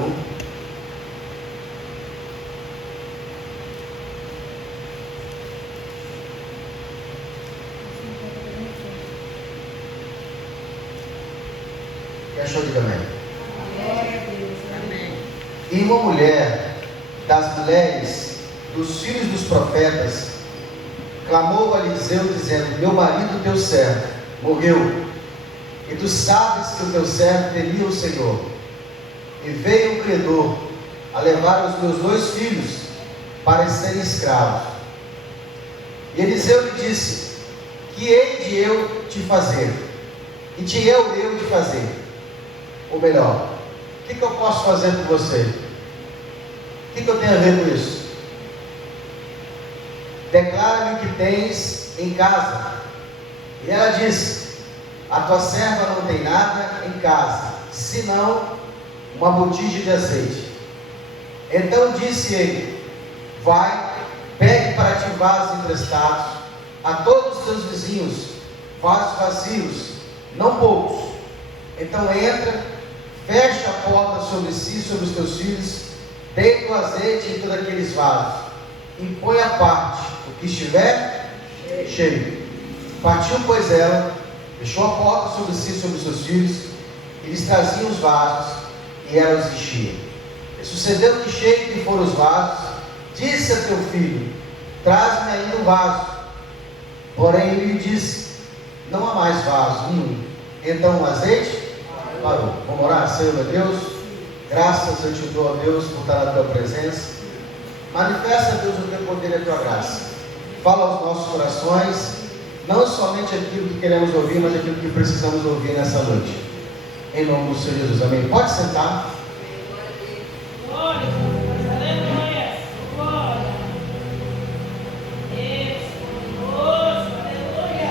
1. Quem achou de amém? Amém. E uma mulher das mulheres dos filhos dos profetas clamou a Eliseu dizendo: meu marido, teu servo, morreu, e tu sabes que o teu servo temia o Senhor. E veio o credor a levar os meus 2 filhos para serem escravos. E Eliseu lhe disse: que hei de eu te fazer? E te eu de fazer? Ou melhor, o que eu posso fazer por você? O que eu tenho a ver com isso? Declara-me o que tens em casa. E ela disse: a tua serva não tem nada em casa, senão uma botija de azeite. Então disse ele: vai, pegue para ti vasos emprestados a todos os teus vizinhos, vasos vazios, não poucos. Então entra, fecha a porta sobre si e sobre os teus filhos, deita o azeite em todos aqueles vasos, e põe à parte o que estiver cheio. Partiu, pois, ela, fechou a porta sobre si e sobre os seus filhos, e lhes trazia os vasos, e ela os enchia. E sucedeu que, cheio que foram os vasos, disse a teu filho: traz-me ainda um vaso. Porém ele lhe disse: não há mais vaso nenhum. Então o azeite parou. Vamos orar? Senhor meu Deus, graças eu te dou, a Deus, por estar na tua presença. Manifesta, Deus, o teu poder e a tua graça. Fala aos nossos corações, não somente aquilo que queremos ouvir, mas aquilo que precisamos ouvir nessa noite. Em nome do Senhor Jesus, amém. Pode sentar. Glória, aleluia, glória. Poderoso, aleluia.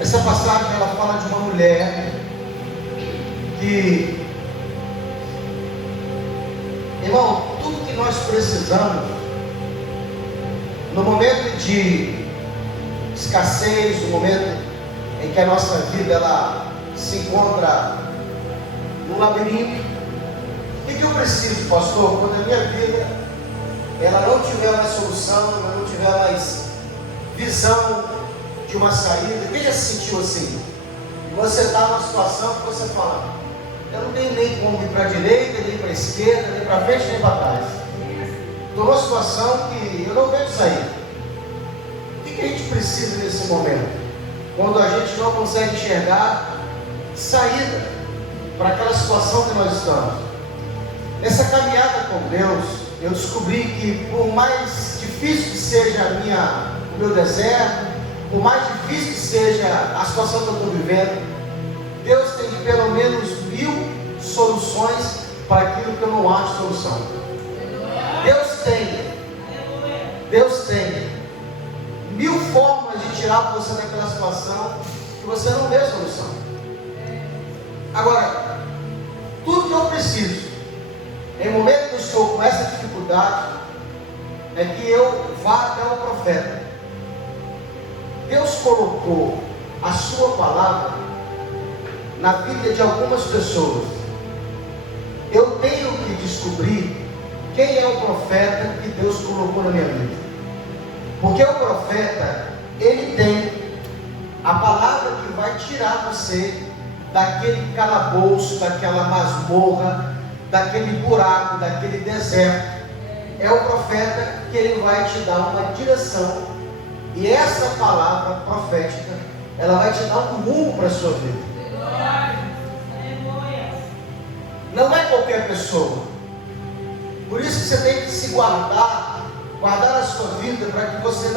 Essa passagem ela fala de uma mulher que, irmão, tudo que nós precisamos no momento de escassez, no momento em que a nossa vida ela se encontra no labirinto. O que eu preciso, pastor? Quando a minha vida ela não tiver mais solução, ela não tiver mais visão de uma saída. Quem já se sentiu assim? E você está numa situação que você fala: eu não tenho nem como ir para a direita, nem para a esquerda, nem para frente, nem para trás. Estou numa situação que eu não vejo sair. O que a gente precisa nesse momento? Quando a gente não consegue enxergar saída para aquela situação que nós estamos. Nessa caminhada com Deus, eu descobri que por mais difícil que seja o meu deserto, por mais difícil que seja a situação que eu estou vivendo, Deus tem pelo menos 1000 soluções para aquilo que eu não acho solução. Deus tem 1000 formas de tirar você daquela situação que você não vê solução. Agora, tudo que eu preciso, em momento que eu estou com essa dificuldade, é que eu vá até o profeta. Deus colocou a sua palavra na vida de algumas pessoas. Eu tenho que descobrir quem é o profeta que Deus colocou na minha vida. Porque o profeta, ele tem a palavra que vai tirar você daquele calabouço, daquela masmorra, daquele buraco, daquele deserto. É o profeta que ele vai te dar uma direção. E essa palavra profética, ela vai te dar um rumo para a sua vida. Não é qualquer pessoa. Por isso que você tem que se guardar a sua vida, para que você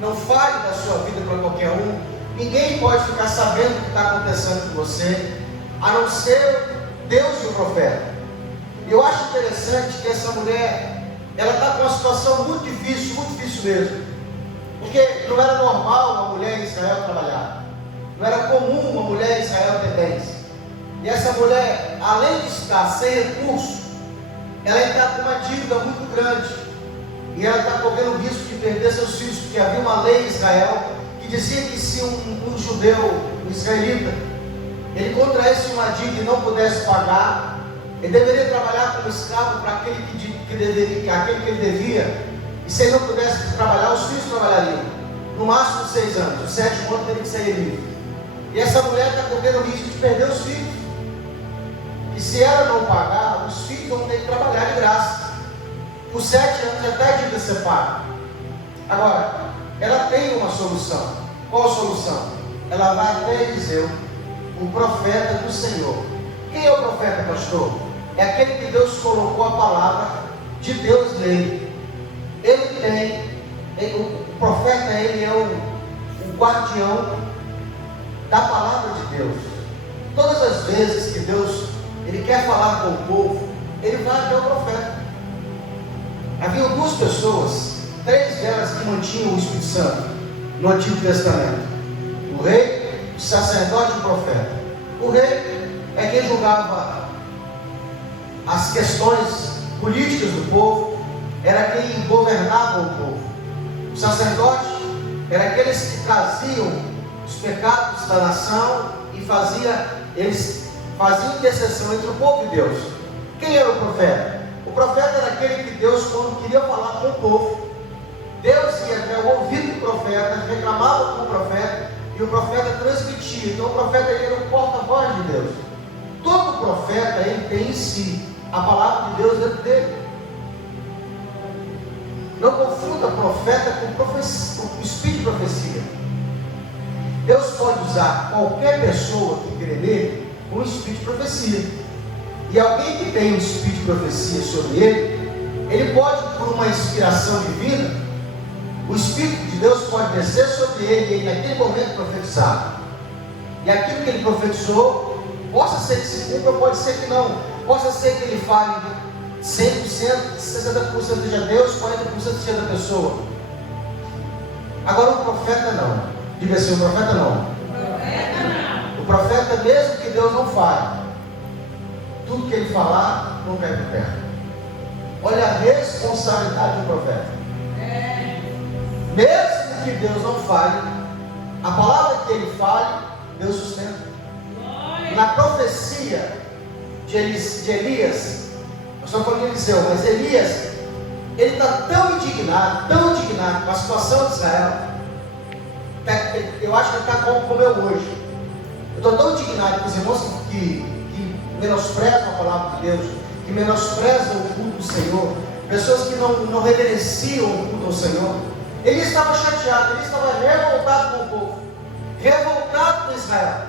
não fale da sua vida para qualquer um. Ninguém pode ficar sabendo o que está acontecendo com você, a não ser Deus e o profeta. Eu acho interessante que essa mulher, ela está com uma situação muito difícil mesmo. Porque não era normal uma mulher em Israel trabalhar. Não era comum uma mulher em Israel ter bens. E essa mulher, além de estar sem recurso, ela está com uma dívida muito grande. E ela está correndo o risco de perder seus filhos, porque havia uma lei em Israel que dizia que se um judeu, um israelita, ele contraísse uma dívida e não pudesse pagar, ele deveria trabalhar como escravo para aquele aquele que ele devia, e se ele não pudesse trabalhar, os filhos trabalhariam, no máximo 6 anos, o 7º ano teria que sair livre. E essa mulher está correndo o risco de perder os filhos, e se ela não pagar, os filhos vão ter que trabalhar de graça, por 7 anos até a dívida ser paga. Agora, ela tem uma solução. Qual a solução? Ela vai até Eliseu, o profeta do Senhor. Quem é o profeta, pastor? É aquele que Deus colocou a palavra de Deus nele. O profeta, ele é o guardião da palavra de Deus. Todas as vezes que Deus, ele quer falar com o povo, ele vai até o profeta. Havia 2 pessoas, 3 delas que mantinham o Espírito Santo no Antigo Testamento: o rei, o sacerdote e o profeta. O rei é quem julgava as questões políticas do povo, era quem governava o povo. O sacerdote era aqueles que traziam os pecados da nação e eles faziam intercessão entre o povo e Deus. Quem era o profeta? O profeta era aquele que Deus, quando queria falar com o povo, Deus ia até o ouvido do profeta, reclamava com o profeta, e o profeta transmitia. Então o profeta era o porta-voz de Deus. Todo profeta, ele tem em si a palavra de Deus dentro dele. Não confunda profeta com espírito de profecia. Deus pode usar qualquer pessoa que crê nele com espírito de profecia. E alguém que tem um espírito de profecia sobre ele pode, por uma inspiração divina, o Espírito de Deus pode descer sobre ele e ele naquele momento profetizar. E aquilo que ele profetizou, possa ser que se cumpra, pode ser que não. Possa ser que ele fale 100%, 60% seja Deus, 40% seja da pessoa. Agora o profeta não. Diga assim, o profeta não. O profeta, mesmo que Deus não fale, tudo que ele falar não cai por terra. Olha a responsabilidade do profeta. Mesmo que Deus não fale, a palavra que ele fale, Deus sustenta. Na profecia de Elias, eu estou falando de Eliseu, mas Elias, ele está tão indignado com a situação de Israel. Eu acho que ele está como eu hoje. Eu estou tão indignado com os irmãos que menosprezam a palavra de Deus, que menosprezam o culto do Senhor, pessoas que não reverenciam o culto ao Senhor. Ele estava chateado, ele estava revoltado com o povo, revoltado com Israel,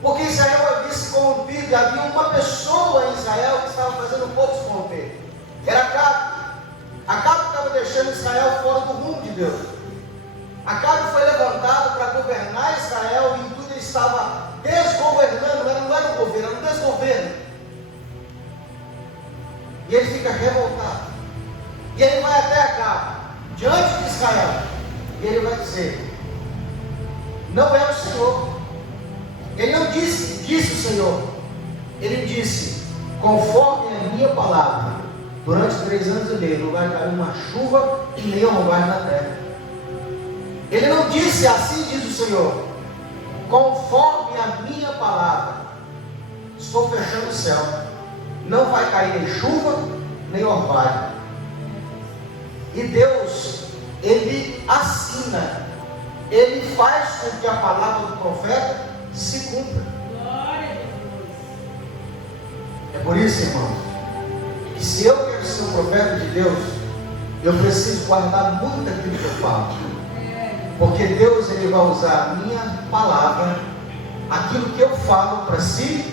porque Israel havia se corrompido. Havia uma pessoa em Israel que estava fazendo o povo se corromper, era Acabe. Acabe estava deixando Israel fora do rumo de Deus. Acabe foi levantado para governar Israel, e tudo ele estava desgovernando. Não era um governo, era um desgoverno. E ele fica revoltado, e ele vai até Acabe, diante de Israel, e ele vai dizer: não é o Senhor. Ele não disse o Senhor, ele disse: conforme a minha palavra, durante 3 anos e meio não vai cair uma chuva e nem orvalho na terra. Ele não disse: assim diz o Senhor, conforme a minha palavra, estou fechando o céu, não vai cair nem chuva nem orvalho. E Deus, ele assina, ele faz com que a palavra do profeta se cumpra. É por isso, irmãos, que se eu quero ser um profeta de Deus, eu preciso guardar muito aquilo que eu falo, porque Deus, ele vai usar a minha palavra, aquilo que eu falo, para se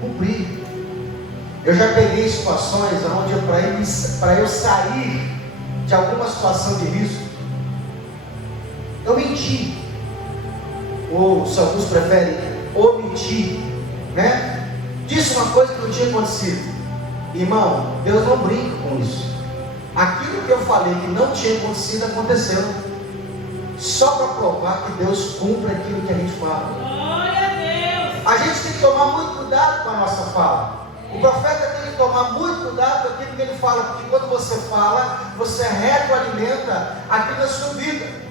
cumprir. Eu já peguei situações onde para eu sair de alguma situação de risco, eu menti, ou se alguns preferem omitir, né? Disse uma coisa que não tinha acontecido. Irmão, Deus não brinca com isso. Aquilo que eu falei que não tinha acontecido, aconteceu, só para provar que Deus cumpre aquilo que a gente fala. Glória a Deus. A gente tem que tomar muito cuidado com a nossa fala. O profeta tem que tomar muito cuidado com aquilo que ele fala, porque quando você fala, você retroalimenta aquilo na sua vida.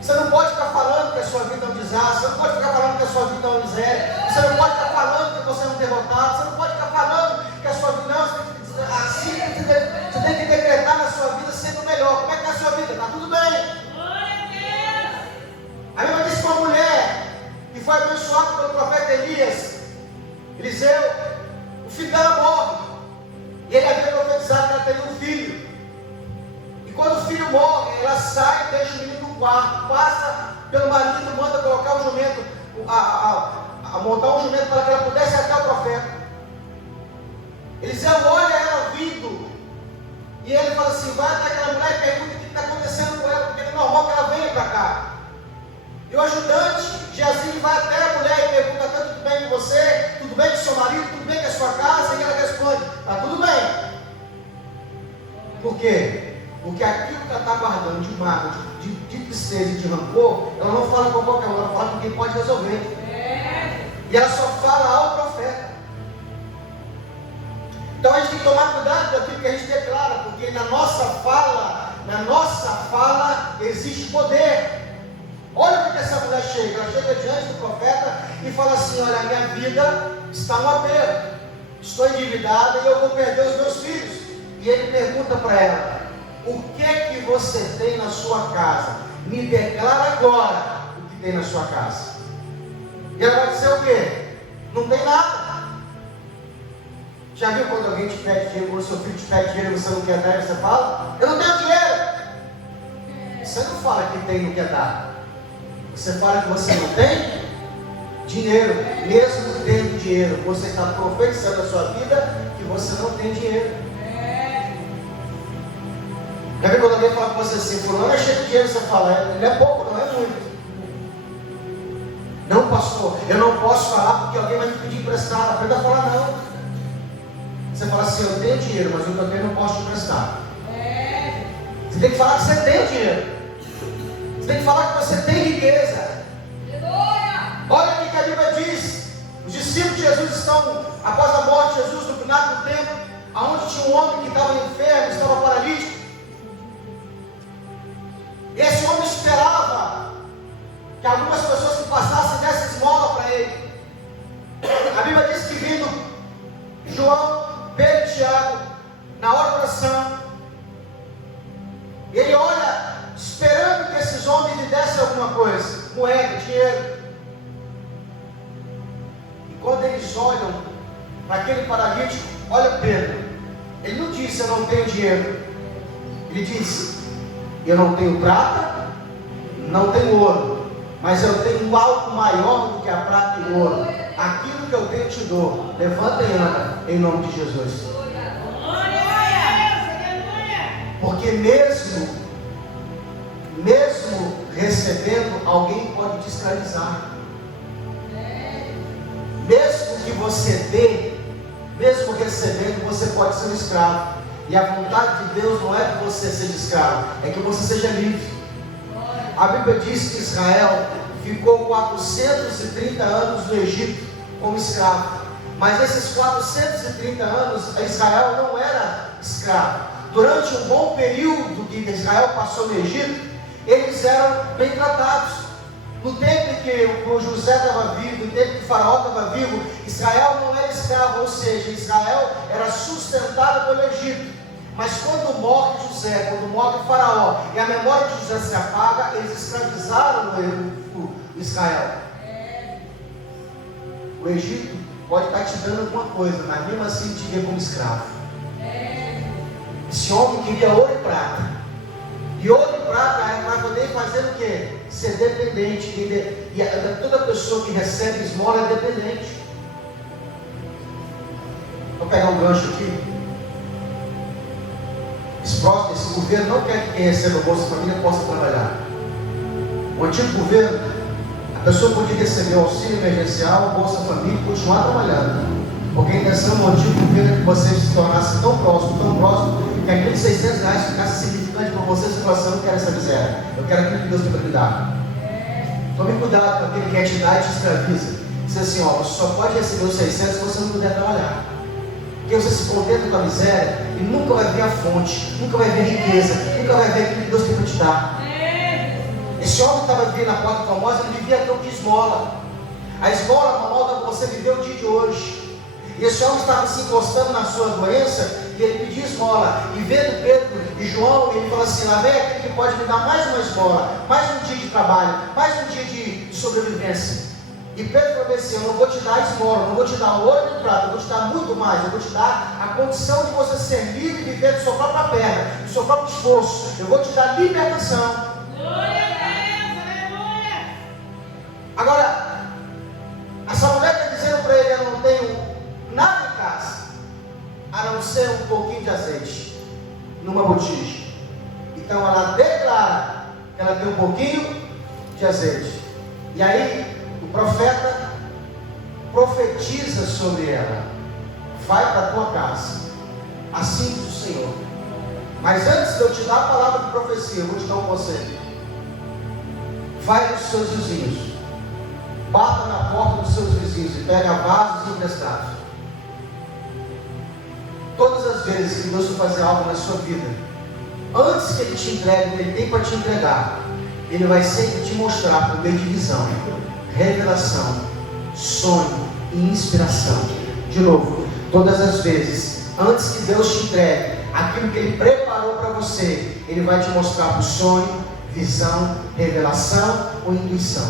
Você não pode ficar falando que a sua vida é um desastre, você não pode ficar falando que a sua vida é um miséria. Você não pode ficar falando que você é um derrotado. Você não pode ficar falando que a sua vida não. Você tem que decretar na sua vida sendo melhor. Como é que está a sua vida? Está tudo bem. A Bíblia diz que uma mulher que foi abençoada pelo profeta Eliseu, o filho dela morre. E ele havia profetizado que ela teria um filho. E quando o filho morre, ela sai e deixa o menino no quarto, passa pelo marido, manda colocar o jumento, a montar um jumento para que ela pudesse ir até o profeta. Eliseu olha ela vindo, e ele fala assim: vai até aquela mulher e pergunta o que está acontecendo com ela, porque é normal que ela venha para cá. E o ajudante, Geazi, vai até a mulher e pergunta: está tudo bem com você? Tudo bem com seu marido? Tudo bem com a sua casa? E ela responde: está tudo bem. Por quê? Porque aquilo que ela está guardando de mágoa, de tristeza e de rancor, ela não fala com qualquer um, ela fala com quem pode resolver. E ela só fala ao profeta. Então a gente tem que tomar cuidado com aquilo que a gente declara, porque na nossa fala existe poder. Olha o que essa mulher chega. Ela chega diante do profeta e fala assim: olha, a minha vida está um aperto, estou endividada e eu vou perder os meus filhos. E ele pergunta para ela: o que é que você tem na sua casa? Me declara agora o que tem na sua casa. E ela vai dizer o quê? Não tem nada. Já viu quando alguém te pede dinheiro, quando seu filho te pede dinheiro e você não quer dar, e você fala: eu não tenho dinheiro. Você não fala que tem e não quer dar. Você fala que você não tem dinheiro. Mesmo tendo dinheiro, você está profetizando a sua vida que você não tem dinheiro. Já viu quando alguém fala com você assim: fulano é cheio de dinheiro, você fala: ele é pouco, não é muito. Não, pastor, eu não posso falar porque alguém vai me pedir emprestado. Aprenda a falar não. Você fala assim: eu tenho dinheiro, mas o que eu tenho eu não posso te emprestar. Você tem que falar que você tem dinheiro. Você tem que falar que você tem riqueza. Olha o que a Bíblia diz. Os discípulos de Jesus estão, após a morte de Jesus, no pináculo do templo, aonde tinha um homem que estava enfermo, estava paralítico. E esse homem esperava que algumas pessoas que passassem dessem esmola para ele. A Bíblia diz que vindo João, Pedro e Tiago, na hora da oração, ele olha esperando que esses homens lhe dessem alguma coisa, moeda, dinheiro. E quando eles olham para aquele paralítico, olha Pedro, ele não disse: eu não tenho dinheiro. Ele disse: eu não tenho prata, não tenho ouro, mas eu tenho algo maior do que a prata e o ouro. Aquilo que eu tenho te dou. Levanta e anda, em nome de Jesus. Porque mesmo recebendo, alguém pode te escravizar. Mesmo que você dê, mesmo recebendo, você pode ser um escravo. E a vontade de Deus não é que você seja escravo, é que você seja livre. A Bíblia diz que Israel ficou 430 anos no Egito como escravo. Mas esses 430 anos, Israel não era escravo. Durante um bom período que Israel passou no Egito, eles eram bem tratados. No tempo em que o José estava vivo, no tempo que o faraó estava vivo, Israel não era escravo, ou seja, Israel era sustentado pelo Egito. Mas quando morre José, quando morre o faraó, e a memória de José se apaga, eles escravizaram o Israel. O Egito pode estar te dando alguma coisa, mas mesmo assim te vê como escravo. Esse homem queria ouro e prata. E ouro e prata é para poder fazer o quê? Ser dependente. E toda pessoa que recebe esmola é dependente. Vou pegar um gancho aqui. Esse governo não quer que quem receba o Bolsa Família possa trabalhar. O antigo governo, a pessoa podia receber o auxílio emergencial, o Bolsa Família e continuar trabalhando. Porque a intenção do antigo governo é que você se tornasse tão próximo, que aqueles R$600 ficasse significante para você. Você fala assim: eu não quero essa miséria, eu quero aquilo que Deus tem para me dar. Tome cuidado com aquele que quer te dar e te escraviza. Diz assim: ó, você só pode receber os 600 se você não puder trabalhar. Porque você se contenta com a miséria e nunca vai ver a fonte, nunca vai ver a riqueza, nunca vai ver aquilo que Deus tem para te dar. Esse homem que estava vivendo na porta famosa, ele vivia a troco de esmola. A esmola, você viveu o dia de hoje. E esse homem estava se encostando na sua doença, e ele pediu esmola, e vendo Pedro e João, ele falou assim: lá vem aquele que pode me dar mais uma esmola, mais um dia de trabalho, mais um dia de sobrevivência. E Pedro falou assim: eu não vou te dar esmola, não vou te dar ouro nem prata, eu vou te dar muito mais, eu vou te dar a condição de você ser livre e viver de sua própria perna, do seu próprio esforço, eu vou te dar libertação. Glória a Deus, aleluia. Agora, essa mulher está dizendo para ele: eu não tenho nada em casa, a não ser um pouquinho de azeite, numa botija. Então ela declara que ela tem um pouquinho de azeite. E aí o profeta profetiza sobre ela: vai para a tua casa, assim diz o Senhor. Mas antes de eu te dar a palavra de profecia, eu vou te dar um conselho. Vai nos seus vizinhos, bata na porta dos seus vizinhos e pega vasos emprestados. Todas as vezes que Deus for fazer algo na sua vida, antes que Ele te entregue o que Ele tem para te entregar, Ele vai sempre te mostrar por meio de visão, revelação, sonho e inspiração. De novo, todas as vezes, antes que Deus te entregue aquilo que Ele preparou para você, Ele vai te mostrar por sonho, visão, revelação ou intuição.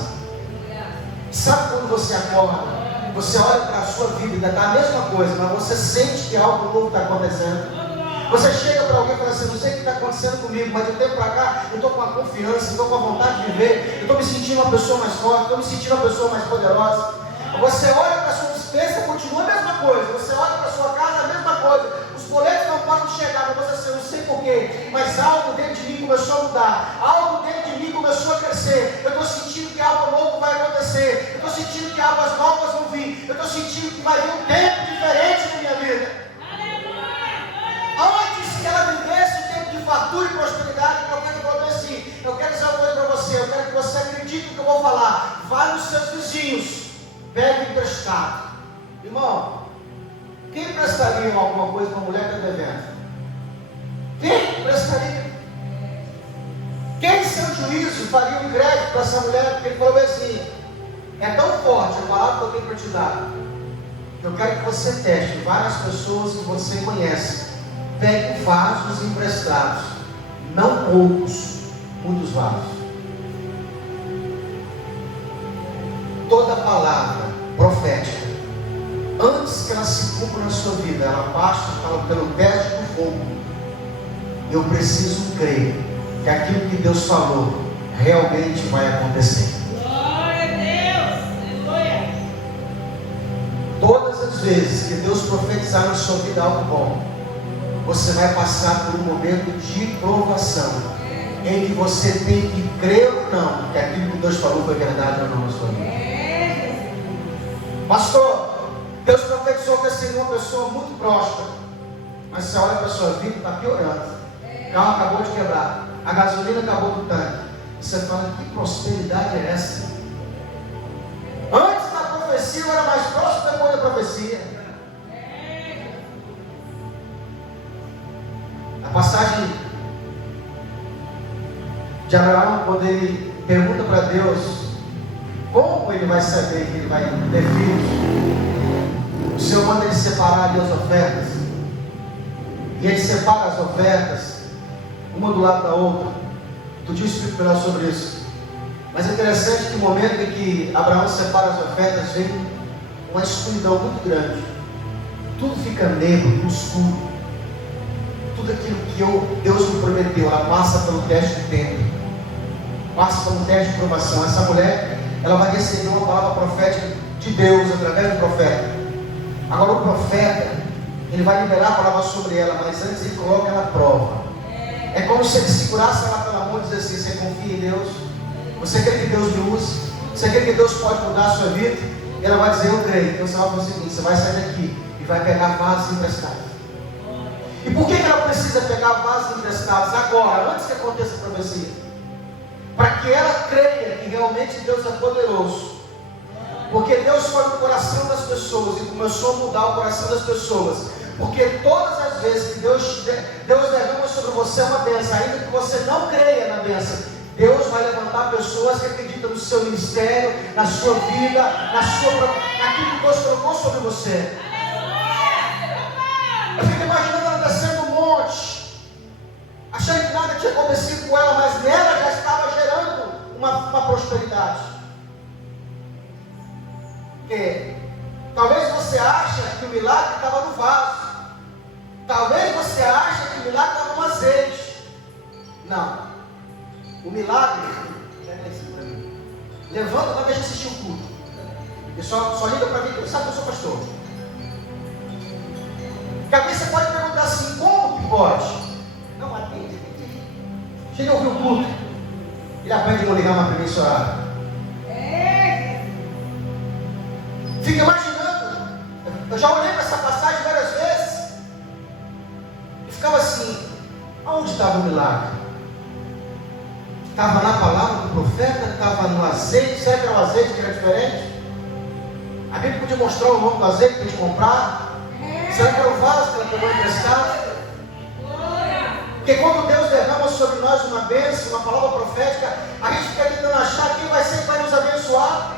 Sabe quando você acorda, você olha para a sua vida e ainda está a mesma coisa, mas você sente que algo novo está acontecendo? Você chega para alguém e fala assim: não sei o que está acontecendo comigo, mas de tempo para cá eu estou com a confiança, eu estou com a vontade de viver, eu estou me sentindo uma pessoa mais forte, estou me sentindo uma pessoa mais poderosa. Você olha para a sua dispensa, continua a mesma coisa. Você olha para a sua casa, a mesma coisa. Os boletos não podem chegar, mas você, eu não sei porquê, mas algo dentro de mim começou a mudar, algo dentro de mim começou a crescer. Eu estou sentindo que algo novo vai acontecer, eu estou sentindo que águas novas vão vir, eu estou sentindo que vai vir um tempo diferente na minha vida. Antes que ela vivesse um tempo de fartura e prosperidade, o profeta falou assim: eu quero dizer uma coisa para você, eu quero que você acredite no que eu vou falar. Vai nos seus vizinhos, pega emprestado. Irmão, quem emprestaria alguma coisa para uma mulher que está devendo? Quem emprestaria? Quem, em seu juízo, faria um crédito para essa mulher? Porque ele falou assim: é tão forte a palavra que eu tenho para te dar, que eu quero que você teste várias pessoas que você conhece. Pegue vasos emprestados, não poucos, muitos vasos. Toda palavra profética, antes que ela se cumpra na sua vida, ela passa pelo teste do fogo. Eu preciso crer que aquilo que Deus falou realmente vai acontecer. Glória a Deus, aleluia. Todas as vezes que Deus profetizar na sua vida algo bom, você vai passar por um momento de provação, em que você tem que crer ou não que aquilo que Deus falou foi verdade ou não na sua vida. Pastor, Deus profetizou que você é uma pessoa muito próspera, mas você olha para a sua vida e está piorando. O carro acabou de quebrar, a gasolina acabou do tanque. Você fala: que prosperidade é essa? Antes da profecia eu era mais próspero depois da profecia. A passagem de Abraão, quando ele pergunta para Deus como ele vai saber que ele vai ter filhos, o Senhor manda ele separar ali as ofertas, e ele separa as ofertas uma do lado da outra. Tu dia eu explico melhor sobre isso. Mas é interessante que no momento em que Abraão separa as ofertas, vem uma escuridão muito grande, tudo fica negro, tudo escuro. Tudo aquilo que Deus me prometeu, ela passa pelo teste do tempo, passa pelo teste de provação. Essa mulher, ela vai receber uma palavra profética de Deus através do profeta. Agora o profeta, ele vai liberar a palavra sobre ela, mas antes ele coloca ela à prova. É como se ele segurasse ela pela mão e dissesse assim: você confia em Deus? Você crê que Deus me use? Você crê que Deus pode mudar a sua vida? E ela vai dizer: eu creio. Então você vai fazer o seguinte: você vai sair daqui e vai pegar vasos emprestados. E por que ela precisa pegar vasos emprestados agora, antes que aconteça a profecia? Para que ela creia que realmente Deus é poderoso. Porque Deus foi no coração das pessoas e começou a mudar o coração das pessoas. Porque todas as vezes que Deus derrama sobre você uma bênção, ainda que você não creia na bênção, Deus vai levantar pessoas que acreditam no seu ministério, na sua vida, naquilo que Deus colocou sobre você. Eu fico imaginando ela descendo um monte, achando que nada tinha acontecido com ela, mas nela já estava gerando uma prosperidade. Porque talvez você ache que o milagre estava no vaso. Talvez você ache que o milagre estava no azeite. Não. O milagre, levanta, mas deixa assistir o culto. E só liga para mim que ele sabe que eu sou pastor. Porque alguém você pode perguntar assim, como que pode? Não, mas chega a ouvir o culto. Ele aprende a não ligar mais para mim esse horário. Fica imaginando. Eu já olhei para essa passagem várias vezes. E ficava assim, aonde estava o milagre? Estava na palavra do profeta, estava no azeite. Será que era o azeite que era diferente? A Bíblia podia mostrar o nome do azeite para a gente comprar. Será que era o vaso que ela pegou emprestado? Porque quando Deus derrama sobre nós uma bênção, uma palavra profética, a gente fica tentando achar quem vai ser que vai nos abençoar.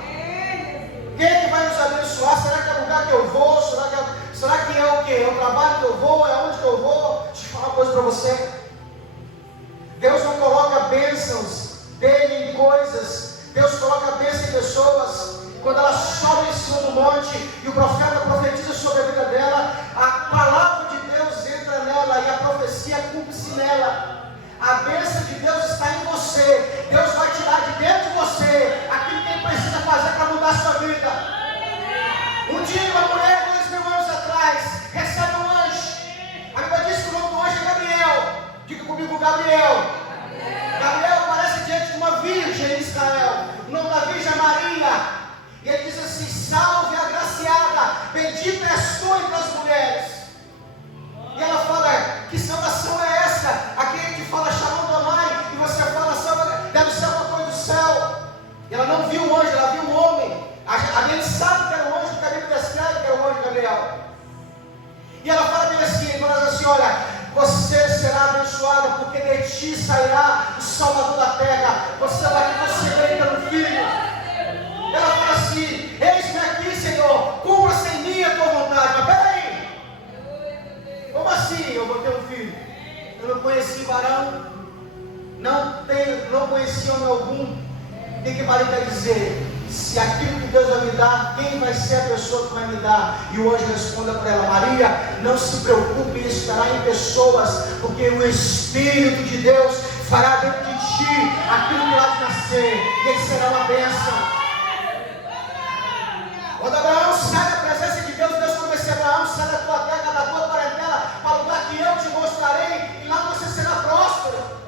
Quem é que vai nos abençoar? Será que é o lugar que eu vou? Será que é o quê? É o trabalho que eu vou? É onde que eu vou? Deixa eu falar uma coisa para você. Deus não coloca bênçãos dele em coisas. Deus coloca bênção em pessoas. Quando ela sobe em cima do monte e o profeta profetiza sobre a vida dela, a palavra de Deus entra nela e a profecia cumpre-se nela. A bênção de Deus está em você. Deus vai tirar de dentro de você aquilo que Ele precisa fazer para mudar a sua vida. Um dia uma mulher, 2000 anos atrás, recebe um anjo. A Bíblia diz que o nome do anjo é Gabriel. Diga comigo, Gabriel. Gabriel aparece diante de uma virgem em Israel. O nome da virgem é Maria. E ele diz assim, salve agraciada, bendita és tu entre as mulheres. E ela fala, que saudação é essa? Aquele que fala Shalom Damai, e você fala, deve ser uma coisa do céu. E ela não viu o anjo, ela viu o homem. A gente sabe que era o anjo, porque a Bíblia descreve que era o anjo Gabriel. E ela fala bem assim, olha, você será abençoada, porque de ti sairá o Salvador da terra. Você vai conceber pelo Filho. Ela fala assim, eis-me aqui, Senhor, cumpra-se em mim a tua vontade. Mas peraí, como assim eu vou ter um filho? Eu não conheci varão, não conheci homem algum. O que Maria quer dizer? Se aquilo que Deus vai me dar, quem vai ser a pessoa que vai me dar? E o anjo responda para ela, Maria, não se preocupe em esperar em pessoas, porque o Espírito de Deus fará dentro de ti aquilo que vai nascer, e ele será uma bênção. Quando Abraão sai da presença de Deus, Deus falou assim, Abraão, sai da tua terra, da tua parentela, para o lugar que eu te mostrarei, e lá você será próspero.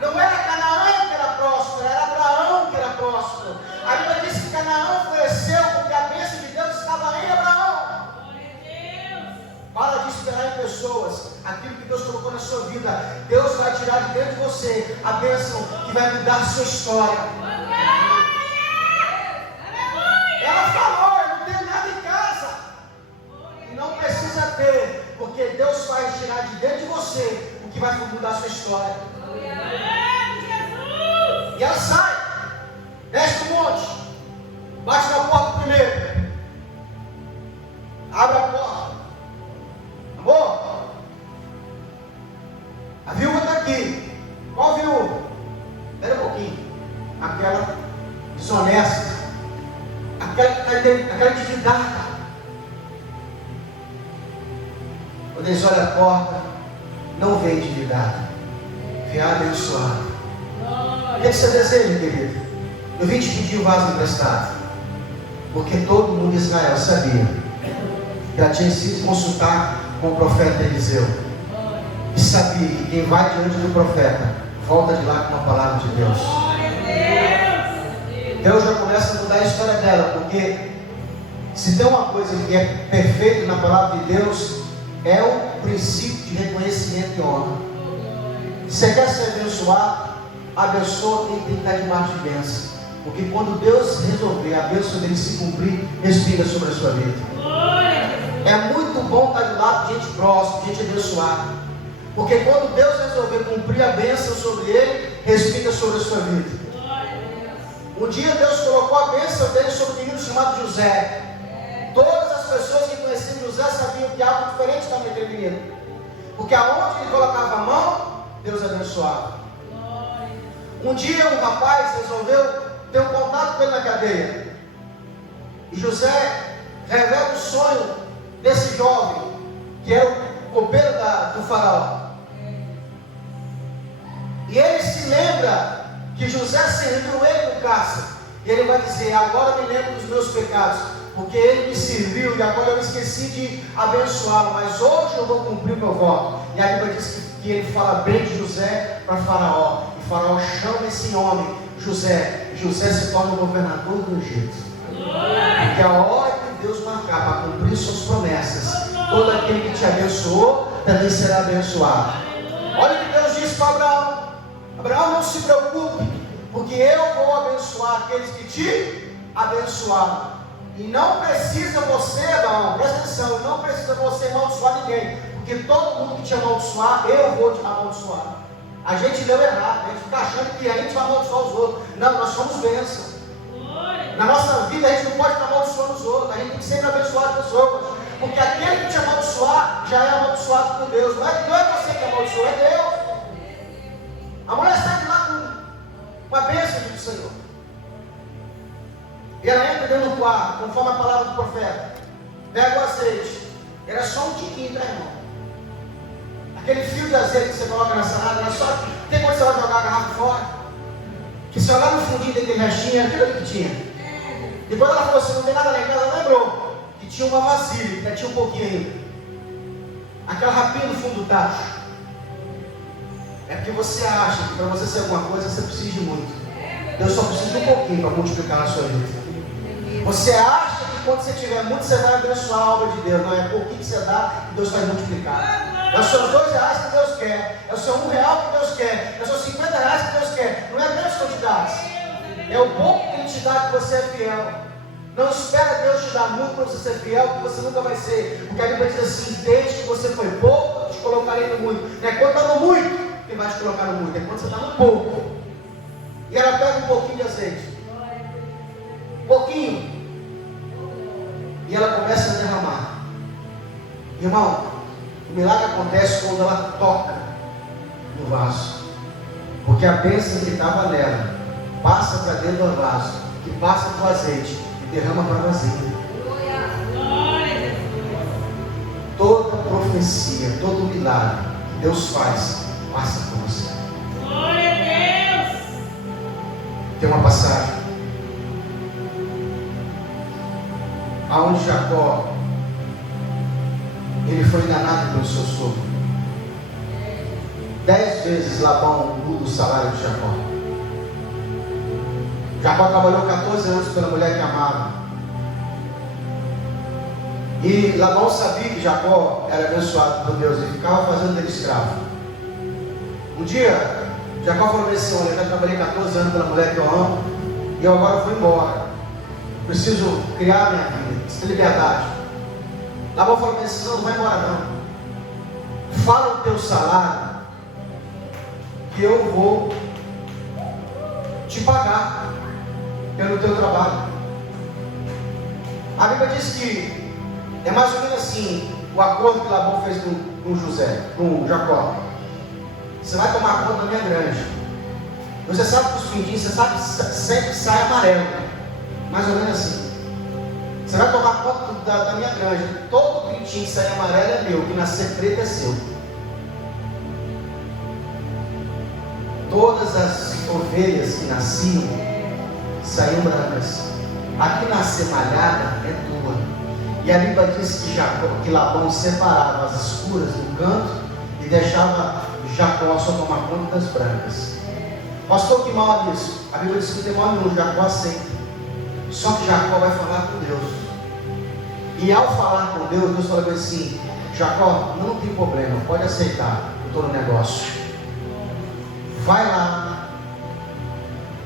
Não era Canaã que era próspero, era Abraão que era próspero. A Bíblia diz que Canaã floresceu porque a bênção de Deus estava em Abraão. Para de esperar em pessoas aquilo que Deus colocou na sua vida. Deus vai tirar de dentro de você a bênção que vai mudar a sua história. Ela falou, eu não tenho nada em casa. E não precisa ter, porque Deus vai tirar de dentro de você o que vai mudar a sua história. E ela sai, desce do monte, bate na porta primeiro, abre a porta. Amor, a viúva está aqui. Qual viúva? Espera um pouquinho. Aquela desonesta, aquela endividada. Quando eles olham a porta, não vê endividada, vê abençoada. O que você deseja, querido? Eu vim te pedir o vaso emprestado, porque todo mundo em Israel sabia que ela tinha sido consultar com o profeta Eliseu, e sabia que quem vai diante do profeta volta de lá com uma palavra de Deus. Deus já começa a mudar a história dela, porque se tem uma coisa que é perfeita na palavra de Deus, é o princípio de reconhecimento e honra. Você quer ser abençoado? Abençoa quem tem que estar debaixo de bênção, porque quando Deus resolver a bênção dele se cumprir, respira sobre a sua vida. É muito bom estar do lado de gente próxima, de gente abençoada. Porque quando Deus resolver cumprir a bênção sobre ele, respinga sobre a sua vida. Um dia Deus colocou a bênção dele sobre um menino chamado José. Todas as pessoas que conheciam José sabiam que algo diferente estava naquele menino. Porque aonde ele colocava a mão, Deus abençoava. Um dia um rapaz resolveu ter um contato com ele na cadeia. E José revela o sonho desse jovem, que era o copeiro do faraó. E ele se lembra que José serviu ele no cárcere. E ele vai dizer: agora me lembro dos meus pecados, porque ele me serviu e agora eu esqueci de abençoá-lo, mas hoje eu vou cumprir o meu voto. E a Bíblia diz que ele fala bem de José para Faraó. E Faraó chama esse homem, José. José se torna o governador do Egito. Porque a hora que Deus marcar para cumprir suas promessas, todo aquele que te abençoou também será abençoado. Olha o que Deus disse para Abraão: Abraão, não se preocupe, porque eu vou abençoar aqueles que te abençoaram. E não precisa você, Abraão, presta atenção, não precisa você amaldiçoar ninguém, porque todo mundo que te amaldiçoar, eu vou te amaldiçoar. A gente leu errado, a gente fica achando que a gente vai amaldiçoar os outros. Não, nós somos bênçãos. Na nossa vida a gente não pode estar amaldiçoando os outros, a gente tem que sempre abençoar as pessoas, porque aquele que te amaldiçoar já é amaldiçoado por Deus. Não é você que amaldiçoa, é Deus. A mulher sai de lá com uma bênção do Senhor. E ela entra dentro do quarto, conforme a palavra do profeta. Pega o azeite. Era só um tiquinho, tá, irmão? Aquele fio de azeite que você coloca na salada, era só. Tem quando você vai jogar a garrafa fora? Que se olhar no fundinho daquele restinho, era aquilo que tinha. Depois ela falou assim: não tem nada lá em casa, ela lembrou que tinha uma vasilha, que tinha um pouquinho ainda. Aquela rapinha no fundo do tacho. É porque você acha que para você ser alguma coisa você precisa de muito. Deus só precisa de um pouquinho para multiplicar na sua vida. Você acha que quando você tiver muito você vai abençoar a obra de Deus. Não, é pouquinho que você dá que Deus vai multiplicar. É os seus R$2 que Deus quer, é o seu R$1 que Deus quer, é os seus R$50 que Deus quer. Não é grandes quantidades, é o pouco que Ele te dá que você é fiel. Não espera Deus te dar muito para você ser fiel, porque você nunca vai ser. Porque a Bíblia diz assim: desde que você foi pouco, eu te colocarei no muito. Não é quando está no muito que vai te colocar no muito, é quando você está no pouco. E ela pega um pouquinho de azeite, pouquinho, e ela começa a derramar. Irmão, o milagre acontece quando ela toca no vaso, porque a bênção que estava nela passa para dentro do vaso, que passa para o azeite e derrama para a vasilha. Toda profecia, todo milagre que Deus faz, passa por você. Glória a Deus. Tem uma passagem aonde Jacó, ele foi enganado pelo seu sogro. 10 vezes Labão muda o salário de Jacó. Jacó trabalhou 14 anos pela mulher que amava. E Labão sabia que Jacó era abençoado por Deus e ficava fazendo dele escravo. Um dia, Jacó falou assim: olha, eu já trabalhei 14 anos pela mulher que eu amo e eu agora vou embora. Preciso criar minha vida, preciso ter liberdade. Labão falou assim: não vai embora não. Fala o teu salário que eu vou te pagar pelo teu trabalho. A Bíblia diz que é mais ou menos assim o acordo que Labão fez com Jacó. Você vai tomar conta da minha granja. Você sabe que os pindinhos, você sabe que sempre sai amarelo. Mais ou menos assim. Você vai tomar conta da minha granja. Todo pintinho que sai amarelo é meu, que nascer preto é seu. Todas as ovelhas que nasciam saíam brancas. A que nascer malhada é tua. E a Bíblia diz que Labão separava as escuras no canto e deixava Jacó só tomar conta das brancas. Pastor, que mal é isso? A Bíblia diz que não tem mal nenhum, Jacó aceita. Só que Jacó vai falar com Deus. E ao falar com Deus, Deus fala assim: Jacó, não tem problema, pode aceitar, eu estou no negócio. Vai lá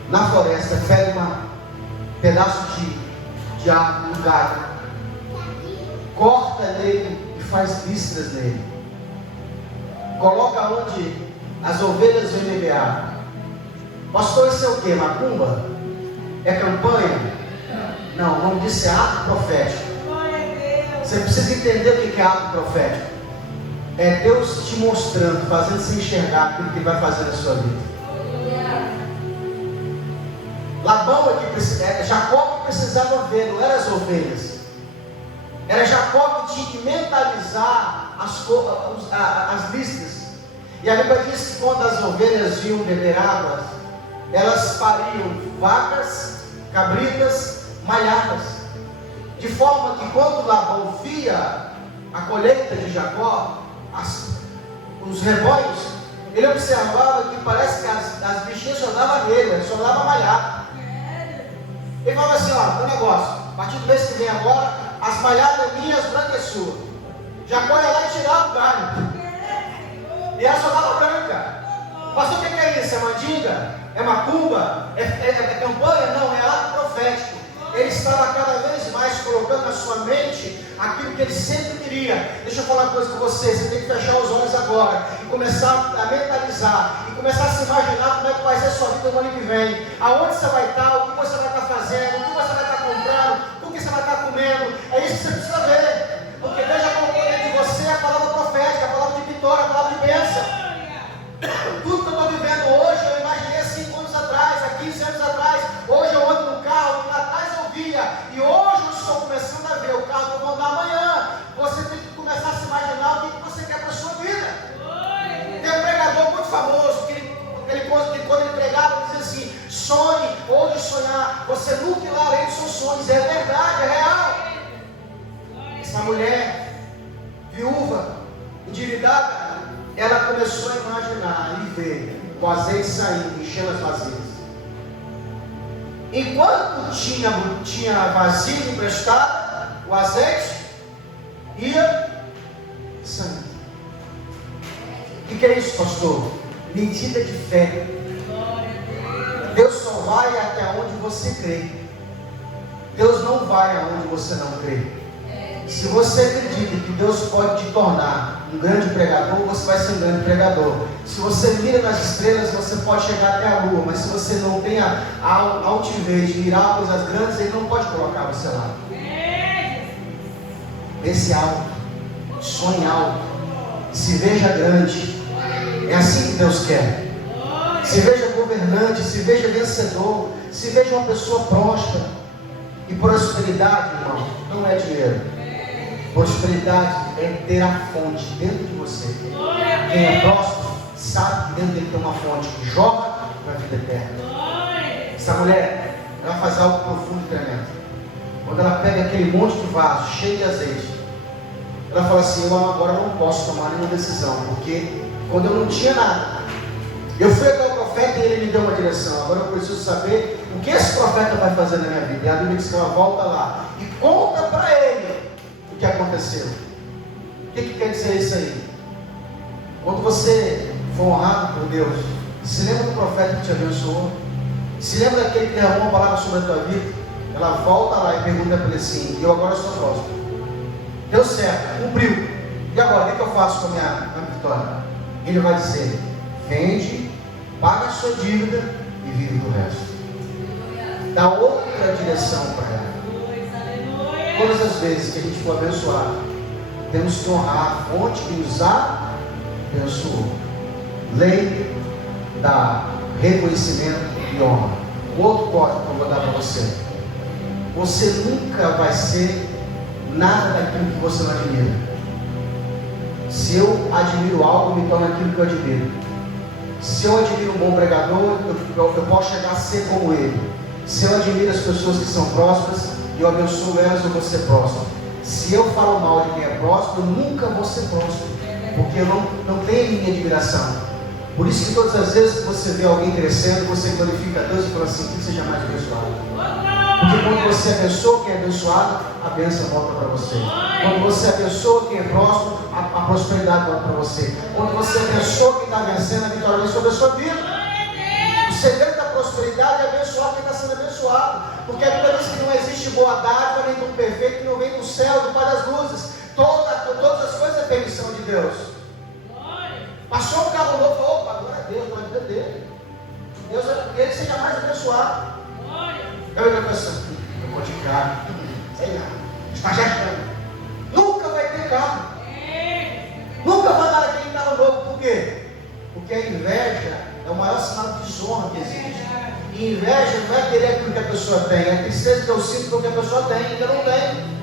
na floresta, pega um pedaço de árvore, um galho, corta nele e faz listras nele. coloca onde as ovelhas vêm beber água. Pastor, isso é o que? Macumba? É campanha? Não, o nome disso é ato profético. Você precisa entender o que é ato profético. É Deus te mostrando, fazendo você enxergar aquilo que vai fazer na sua vida. Labão Jacó precisava ver, não eram as ovelhas. Era Jacó que tinha que mentalizar as listas. E a Bíblia diz que quando as ovelhas vinham beber água, elas pariam vacas, cabritas, malhadas. De forma que quando Labão via a colheita de Jacó, os rebanhos, ele observava que parece que as bichinhas só davam nele, só davam malhado. Ele falava assim, ó, o negócio, a partir do mês que vem agora, as malhadas minhas, as brancas suas. Jacó ia lá e tirava o galho. E ela só dava branca. Pastor, o que é isso? É mandinga? É macumba? É campanha? Não, é ato profético. Ele estava cada vez mais colocando na sua mente aquilo que ele sempre queria. Deixa eu falar uma coisa com você. Você tem que fechar os olhos agora e começar a mentalizar e começar a se imaginar como é que vai ser a sua vida no ano que vem. Aonde você vai estar, o que você vai estar fazendo, o que você vai estar comprando, o que você vai estar comendo. É isso que você precisa ver. Porque Deus já colocou dentro de você a palavra profética, a palavra de vitória, a palavra de bênção. Tudo que eu estou vivendo hoje, eu imaginei há 5 anos atrás, há 15 anos atrás. Hoje eu ando no carro, que lá atrás eu via. E hoje eu estou começando a ver o carro que eu vou andar amanhã. Você tem que começar a se imaginar o que você quer para a sua vida. Tem um pregador muito famoso, que quando ele pregava, ele dizia assim: sonhe, onde sonhar, você nunca irá além dos seus sonhos. É verdade, é real. Essa mulher, viúva, endividada, ela começou a imaginar e ver o azeite saindo, enchendo as vasilhas. Enquanto tinha vasilha emprestada, o azeite ia saindo. O que é isso, pastor? Medida de fé. Deus só vai até onde você crê. Deus não vai aonde você não crê. Se você acredita que Deus pode te tornar um grande pregador, você vai ser um grande pregador. Se você mira nas estrelas, você pode chegar até a lua. Mas se você não tem a altivez de mirar coisas grandes, Ele não pode colocar você lá. Pense alto, sonhe alto, se veja grande. É assim que Deus quer. Se veja governante, se veja vencedor, se veja uma pessoa próspera. E prosperidade, irmão, não é dinheiro. Prosperidade é ter a fonte dentro de você. Quem é próspero sabe que dentro dele tem uma fonte que jorra para a vida eterna. Essa mulher, ela faz algo profundo e tremendo. Quando ela pega aquele monte de vaso cheio de azeite, ela fala assim: eu agora não posso tomar nenhuma decisão, porque quando eu não tinha nada, eu fui até o profeta e ele me deu uma direção. Agora eu preciso saber o que esse profeta vai fazer na minha vida. E a Bíblia diz que ela volta lá e conta para ele o que aconteceu. O que quer dizer isso aí? Quando você for honrado por Deus, se lembra do profeta que te abençoou? Se lembra daquele que derramou uma palavra sobre a tua vida? Ela volta lá e pergunta para ele assim: eu agora sou próspero. Deu certo, cumpriu. E agora, o que eu faço com a minha vitória? Ele vai dizer: vende, paga a sua dívida e vive do resto. Dá outra direção para ela. Todas as vezes que a gente for abençoado, temos que honrar a fonte que nos abençoou. Lei dá reconhecimento e honra. Outro código que eu vou dar para você: você nunca vai ser nada daquilo que você não admira. Se eu admiro algo, me torna aquilo que eu admiro. Se eu admiro um bom pregador, eu posso chegar a ser como ele. Se eu admiro as pessoas que são prósperas, eu abençoo elas, eu vou ser próspero. Se eu falo mal de quem é próspero, eu nunca vou ser próspero, porque eu não tenho minha admiração. Por isso que todas as vezes que você vê alguém crescendo, você glorifica a Deus e fala assim: que seja mais abençoado. Porque quando você abençoa quem é abençoado, a bênção volta para você. Quando você abençoa quem é próspero, a prosperidade volta para você. Quando você abençoa quem está vencendo, a vitória vem sobre a sua vida. O segredo da prosperidade é abençoar quem está sendo abençoado. Porque a Bíblia diz que não existe boa dádiva nem do perfeito que não vem do céu, do Pai das luzes. Todas as coisas é permissão de Deus. se achando. Nunca vai ter carro. Nunca vai dar aquele carro novo. Por quê? Porque a inveja é o maior sinal de desonra que existe. E inveja não é querer aquilo que a pessoa tem, é tristeza que eu sinto porque a pessoa tem, ainda não tem.